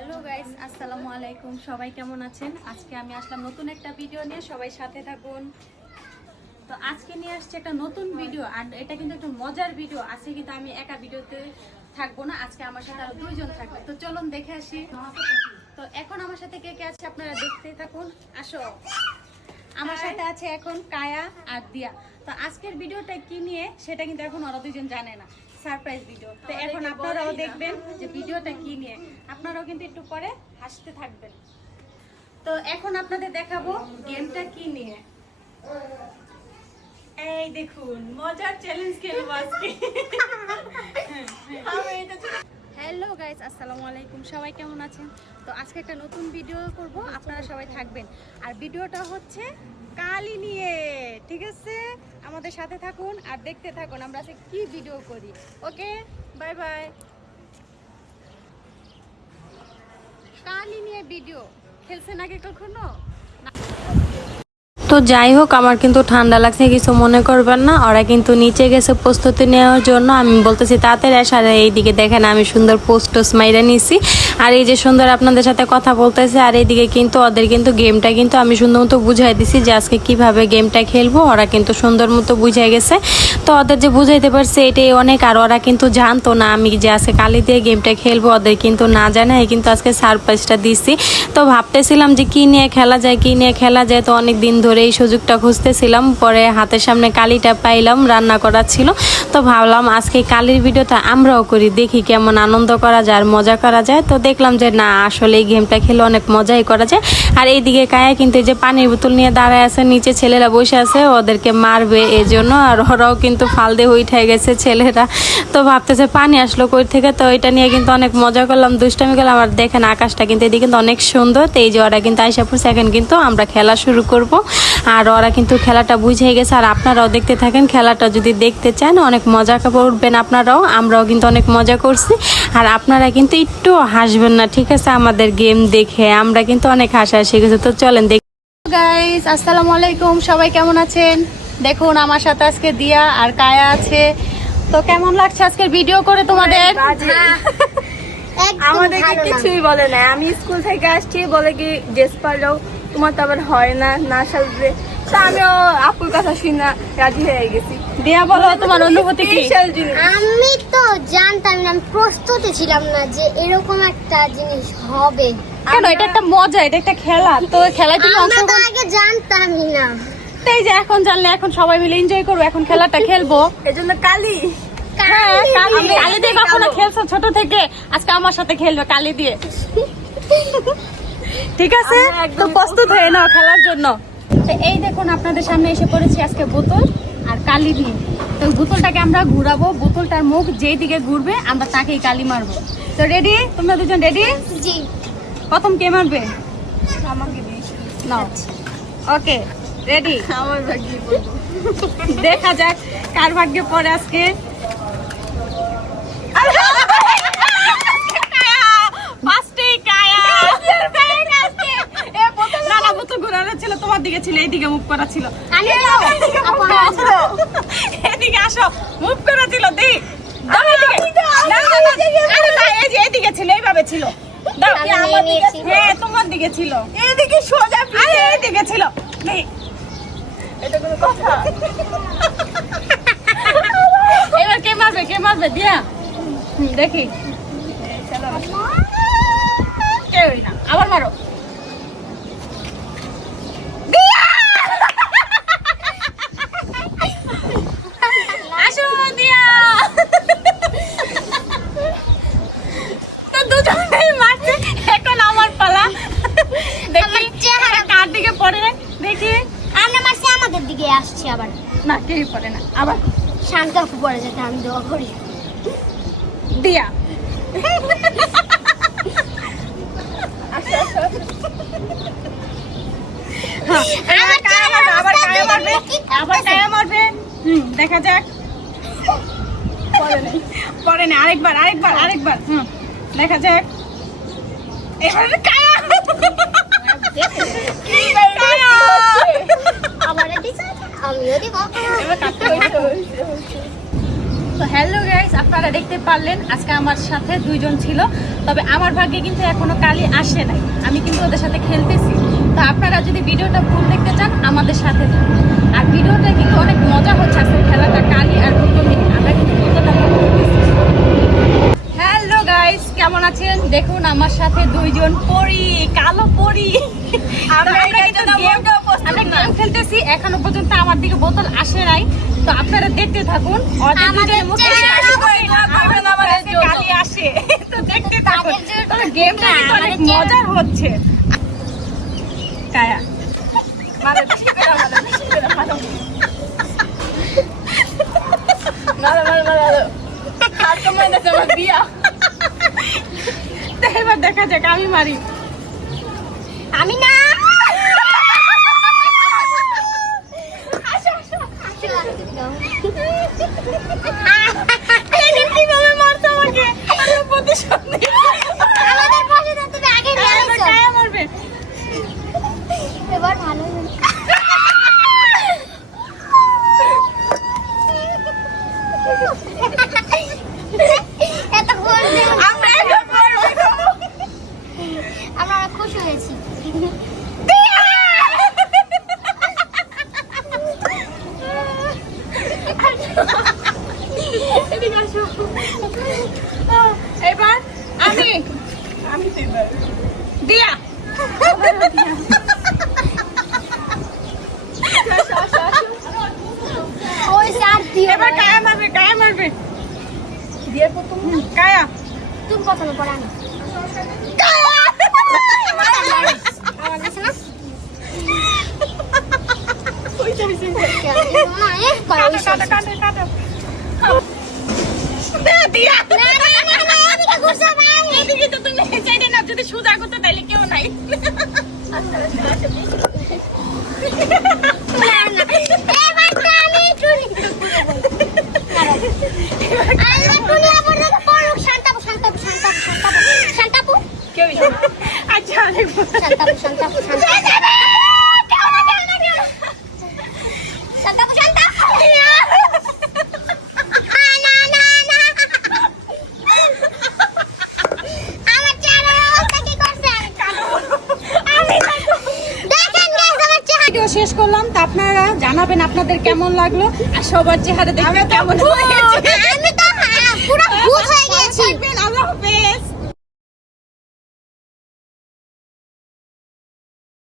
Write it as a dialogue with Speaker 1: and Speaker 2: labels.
Speaker 1: Hello guys আসসালামু আলাইকুম। সবাই কেমন আছেন? আজকে আমি আসলাম নতুন একটা ভিডিও নিয়ে সবাই সাথে থাকুন। তো আজকে নিয়ে আসছে একটা নতুন ভিডিও আর এটা কিন্তু একটা মজার ভিডিও। আজকে কিন্তু আমি একা ভিডিওতে থাকব না আজকে আমার সাথে আরও দুইজন থাকবে। তো চলুন দেখে আসি। তো এখন আমার সাথে কে কে আছে আপনারা দেখতেই থাকুন। আসো। আমার সাথে আছে এখন কায়া আর দিয়া। তো আজকের ভিডিওটা কি নিয়ে সেটা কিন্তু এখন ওরা দুজন জানে না। Surprise video. তো এখন আপনারাও দেখবেন যে ভিডিওটা কি নিয়ে। আপনারাও কিন্তু একটু পরে হাসতে থাকবেন। তো এখন আপনাদের দেখাবো গেমটা কি নিয়ে। এই দেখুন মজার চ্যালেঞ্জ খেলব আজকে। হ্যালো গাইস, আসসালামু আলাইকুম। সবাই কেমন আছেন? তো আজকে একটা নতুন ভিডিও করব, আপনারা সবাই থাকবেন। আর ভিডিওটা হচ্ছে কালি নিয়ে, ঠিক আছে? আমাদের সাথে থাকুন আর দেখতে থাকুন, আমরা আজকে কি ভিডিও করি। ওকে? বাই বাই কালি নিয়ে ভিডিও খেলছেন আগে কখনো?
Speaker 2: তো যাই হোক, আমার কিন্তু ঠান্ডা লাগছে, কিছু মনে করবেন না। ওরা কিন্তু নিচে গেছে প্রস্তুতি নেওয়ার জন্য। আমি বলতেছি, তাড়াতাড়ি আর এইদিকে দেখেন, আমি সুন্দর পোস্ট মাইরা নিছি। আর এই যে সুন্দর আপনাদের সাথে কথা বলতেছে, আর এইদিকে কিন্তু ওদের কিন্তু গেমটা কিন্তু আমি সুন্দর মতো বুঝাই দিছি যে আজকে কীভাবে গেমটা খেলব। ওরা কিন্তু সুন্দর মতো বুঝাই গেছে। তো ওদের যে বুঝাইতে পারছে এটাই অনেক, আর ওরা কিন্তু জানতো না আমি যে আজকে কালি দিয়ে গেমটা খেলব, ওদের কিন্তু না জানে কিন্তু আজকে সারপ্রাইজটা দিছি। তো ভাবতেছিলাম যে কি নিয়ে খেলা যায়, কি নিয়ে খেলা যায়, তো অনেক দিন ধরে এই সুযোগটা খুঁজতেছিলাম। পরে হাতের সামনে কালিটা পাইলাম, রান্না করা ছিল। তো ভাবলাম আজকে কালির ভিডিওটা আমরাও করি, দেখি কেমন আনন্দ করা যায় আর মজা করা যায়। তো দেখলাম যে না, আসলে এই গেমটা খেলে অনেক মজাই করা যায়। আর এইদিকে কায়া কিন্তু এই যে পানির বোতল নিয়ে দাঁড়ায় আছে, নিচে ছেলেরা বসে আছে, ওদেরকে মারবে এই জন্য আর ওরাও কিন্তু ফাল দিয়ে উঠে গেছে ছেলেরা। তো ভাবতেছে পানি আসলো কই থেকে? তো এটা নিয়ে কিন্তু অনেক মজা করলাম, দুষ্টামি করলাম। আর দেখেন আকাশটা কিন্তু এদিকে কিন্তু অনেক সুন্দর। তো এই যে ওরা কিন্তু আইসা পড়ছে, এখন কিন্তু আমরা খেলা শুরু করব। আর ওরা কিন্তু খেলাটা বুঝে গেছে। আর আপনারাও দেখতে থাকেন, খেলাটা যদি দেখতে চান, অনেক মজা করবেন আপনারাও। আমরাও কিন্তু অনেক মজা করছি। আর আপনারা কিন্তু একটু হাসবেন না ঠিক আছে? আমাদের গেম দেখে আমরা কিন্তু অনেক হাসাহাসি গেছে। তো চলেন দেখ।
Speaker 1: গাইস আসসালামু আলাইকুম। সবাই কেমন আছেন? দেখুন আমার সাথে আজকে দিয়া আর কায়া আছে। তো কেমন লাগছে আজকের ভিডিও করে তোমাদের?
Speaker 3: আমাদেরকে কিছুই বলে না। আমি স্কুল থেকে আসছি বলে কি ড্রেস পারলেও তোমার তো আবার হয় না না সাজবে তা আমিও আপুর কথা শুনে রাজি হয়ে গেছি।
Speaker 1: দিয়া বলো তোমার অনুভূতি কি
Speaker 3: স্পেশাল জিনিস
Speaker 4: আমি তো জানতাম না আমি প্রস্তুতি ছিলাম না যে এরকম একটা জিনিস হবে।
Speaker 1: কেন? এটা একটা মজা এটা একটা খেলা। তো খেলায় তুমি অংশগ্রহণ
Speaker 4: আগে জানতামই না।
Speaker 1: তো এই যে এখন জানলে এখন সবাই মিলে এনজয় করব এখন খেলাটা খেলব।
Speaker 3: এজন্য কালি।
Speaker 1: হ্যাঁ কালি। দিয়ে কখনো খেলছো ছোট থেকে? আজকে আমার সাথে খেলবে কালি দিয়ে। ঠিক আছে?
Speaker 3: একদম
Speaker 1: তো প্রস্তুত হয়ে নাও খেলার জন্য। তো এই দেখুন আপনাদের সামনে এসে পড়েছি আজকে বোতল আর কালি দিয়ে। তো বোতলটাকে আমরা ঘুরাবো বোতলটার মুখ যেই দিকে ঘুরবে আমরা তাকেই কালি মারবো। তো রেডি তোমরা দুজন রেডি
Speaker 4: জি।
Speaker 1: প্রথম কে মারবে?
Speaker 3: আমাকে
Speaker 1: নাও। ওকে রেডি
Speaker 3: আমার ভাগ্যে
Speaker 1: দেখা যাক কার ভাগ্যে পরে আজকে। ছিল, তোমার দিকে ছিল এইদিকে মুখ করা ছিল।
Speaker 4: আসো।
Speaker 1: আসো মুখ ছিল দি। এইদিকে ছিল এইভাবে ছিল। হ্যাঁ তোমার দিকে ছিল। এইদিকে সোজা আরে এইদিকে ছিল।
Speaker 3: এটা কোনো কথা।
Speaker 1: এবার কে মারবে কে মারবে? দিয়া। দেখি। আবার মারো দিয়া! আসো দিয়া তো দুজনেই মারছে এখন আমার পালা দেখি
Speaker 4: আমার চেহারা-
Speaker 1: কার দিকে পড়ে দেখি
Speaker 4: আমরা মাসে আমাদের আসছি আবার।
Speaker 1: না কেউই পড়ে না। আবার
Speaker 4: শান্ত আপু পড়ে যেতে আমি দোয়া করি।
Speaker 1: দিয়া। হ্যাঁ, আবার কায়া মারবে। হুম, দেখা যাক। পরে না আরেকবার আরেকবার আরেকবার। হুম দেখা যাক। এবার কায়া কায়া।
Speaker 4: আবার দিছে আমিও দিব।
Speaker 1: তো হ্যালো গাইস আপনারা দেখতে পারলেন আজকে আমার সাথে দুইজন ছিল। তবে আমার ভাগ্যে কিন্তু এখনও কালি আসে নাই। আমি কিন্তু ওদের সাথে খেলতেছি। তো আপনারা যদি ভিডিওটা ফুল দেখতে চান আমাদের সাথে আর ভিডিওটা কিন্তু অনেক মজা হচ্ছে আজকে খেলাটা কালি আর প্রথমে আমরা কিন্তু হ্যালো গাইস কেমন আছেন? দেখুন আমার সাথে দুইজন পরি কালো পরি।
Speaker 3: আমরা
Speaker 1: আমরা গেম খেলতেছি এখনও পর্যন্ত আমার দিকে বোতল আসে নাই। তো আপনারা দেখতে থাকুন আসে তো দেখতে গেমটা কিন্তু অনেক মজার হচ্ছে। কায়া এবার দেখা যাক আমি মারি।
Speaker 4: আমি না
Speaker 1: কীভাবে মারছে আমাকে। আমি প্রতিশোধ নিই।
Speaker 4: আমাদের পাশে তো তুমি আগে নিয়ে
Speaker 1: এবার
Speaker 4: আসো।
Speaker 1: কায়া মারবে
Speaker 4: এবার ভালো হলো। এতক্ষণ যে
Speaker 3: আমরা এখন মরবো।
Speaker 4: আমরা অনেক খুশি হয়েছি
Speaker 3: এদিকে আসো।
Speaker 1: এবার আমি
Speaker 3: আমি তো এবার।
Speaker 1: দিয়া
Speaker 3: আসো, আসো, আসো।
Speaker 4: ওই স্যার দিয়ে
Speaker 1: এবার কায়া মারবে কায়া মারবে
Speaker 3: দিয়ে প্রথম
Speaker 1: কায়া
Speaker 4: তুমি প্রথমে পড়ে আনো আমার কাছে না
Speaker 3: ওইটা হইছে।
Speaker 4: না, এ, করো,
Speaker 1: কাটো
Speaker 4: ওই
Speaker 1: কাটো
Speaker 4: সব-
Speaker 1: কাটো কাটো দে, দিয়া
Speaker 4: না, না, না, না, এদিকে ঘুরছো ভাই।
Speaker 1: এদিকে তো তুমি চাইলে না। যদি সোজা করতে তাইলে কেউ নাই
Speaker 3: আস্তে আস্তে আসো, বেশি করে।
Speaker 4: না, না, এবার তো আমি টুনি। আল্লাহ টুনি আবার দেখো, পড়ুক, শান্তাপু, শান্তাপু, শান্তাপু, শান্তাপু, শান্তাপু,
Speaker 3: কেউ হইছে না।
Speaker 1: আচ্ছা অনেক ভালো।
Speaker 4: শান্তাপু, শান্তাপু, শান্তাপু। শান্তাপু, শান্তাপু। হ্যাঁ, না, না, না। আমার চেহারার অবস্থা কি করছে? দেখেন guys, আমার চেহারা
Speaker 1: ভিডিও শেষ করলাম। তা আপনারা জানাবেন আপনাদের কেমন লাগল আর সবার চেহারা দেখতে কেমন হয়েছে।
Speaker 4: আমি তো হ্যাঁ, পুরো ভূত হয়ে গেছি।
Speaker 1: আল্লাহ হাফেজ।